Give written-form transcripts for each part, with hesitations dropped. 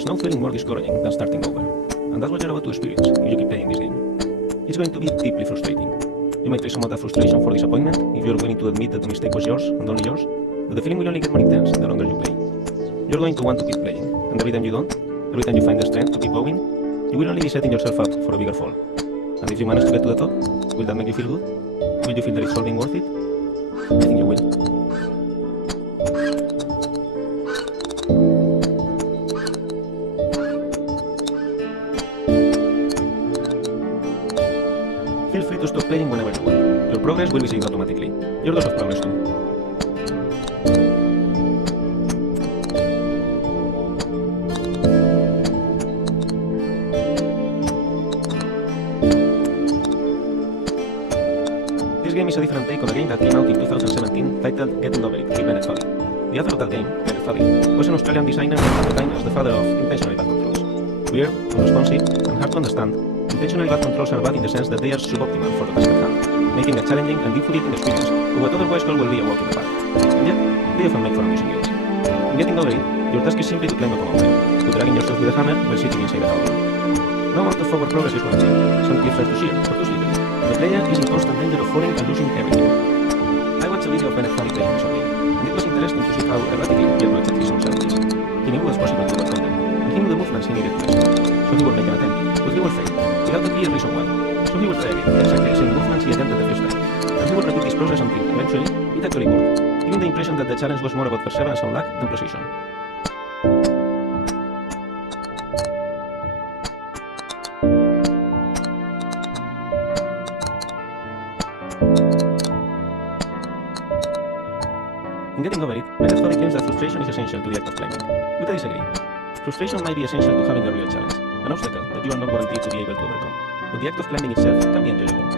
There's no feeling more discouraging than starting over. And that's what you're about to experience if you keep playing this game. It's going to be deeply frustrating. You might trade some of that frustration for disappointment if you're willing to admit that the mistake was yours and only yours, but the feeling will only get more intense the longer you play. You're going to want to keep playing, and every time you don't, every time you find the strength to keep going, you will only be setting yourself up for a bigger fall. And if you manage to get to the top, will that make you feel good? Will you feel that it's all being worth it? I think you will. Feel free to stop playing whenever you want. Your progress will be saved automatically. Your dose of progress too. This game is a different take on a game that came out in 2017 titled Getting Over It by Bennett Foddy. The author of that game, Bennett Foddy, was an Australian designer and at the time was the father of intentionally bad controls. Weird, unresponsive, and hard to understand, intentionally bad controls are bad in the sense that they are suboptimal for the task at hand, making a challenging and infuriating experience of what otherwise will be a walk in the park. And yet, they often make for amusing games. In Getting Over It, your task is simply to climb up a mountain, to dragging yourself with a hammer while sitting inside a house. No amount of forward progress is guaranteed, some cliffs are too sheer or too slippery. The player is in constant danger of falling and losing everything. I watched a video of Bennett Foddy playing recently, and it was interesting to see how erratically he approached his own challenges. He knew what was possible to overcome them, and he knew the movements he needed to execute. So he would make an attempt, but he would fail, without a clear reason why. So he would try again, exactly the same movements he attempted the first time. And he would repeat this process until, eventually, it actually worked, giving the impression that the challenge was more about perseverance and luck than precision. In Getting Over It, Bennett Foddy claims that frustration is essential to the act of climbing. But I disagree. Frustration might be essential to having a real challenge, an obstacle that you are not guaranteed to be able to overcome. But the act of climbing itself can be enjoyable.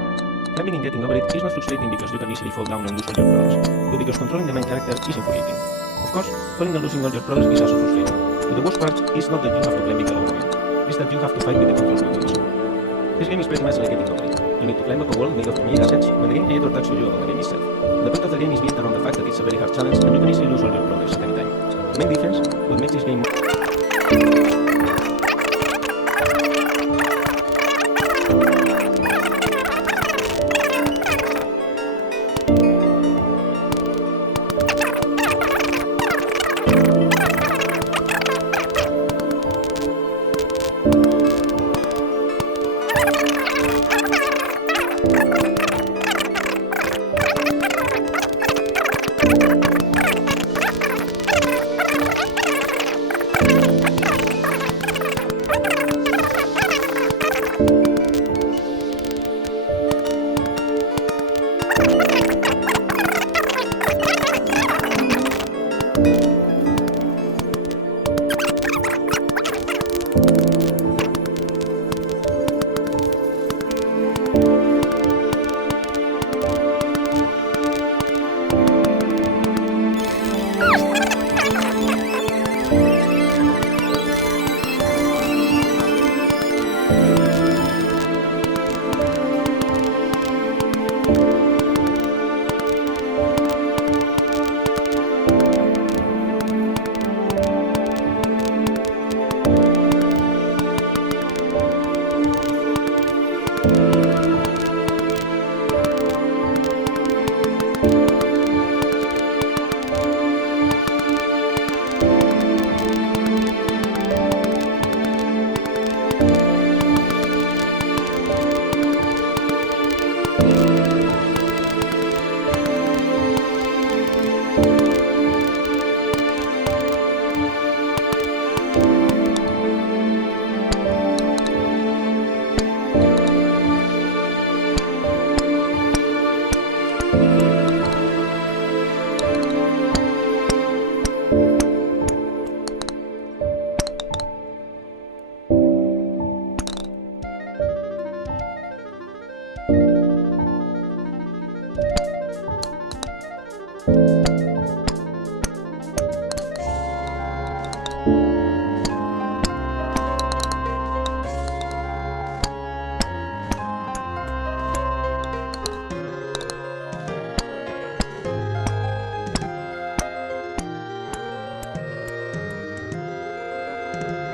Climbing and Getting Over It is not frustrating because you can easily fall down and lose all your progress, but because controlling the main character is infuriating. Of course, falling and losing all your progress is also frustrating, but the worst part is not that you have to climb it all over again, it's that you have to fight with the controls when you do so. This game is pretty much like Getting Over It. You need to climb up a wall made of made assets when the game creator talks to you about the game itself. The point of the game is built around the fact that it's a very hard challenge and you can easily lose all your progress at any time. The main difference, what makes this game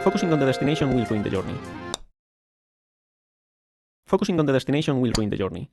Focusing on the destination will ruin the journey. Focusing on the destination will ruin the journey.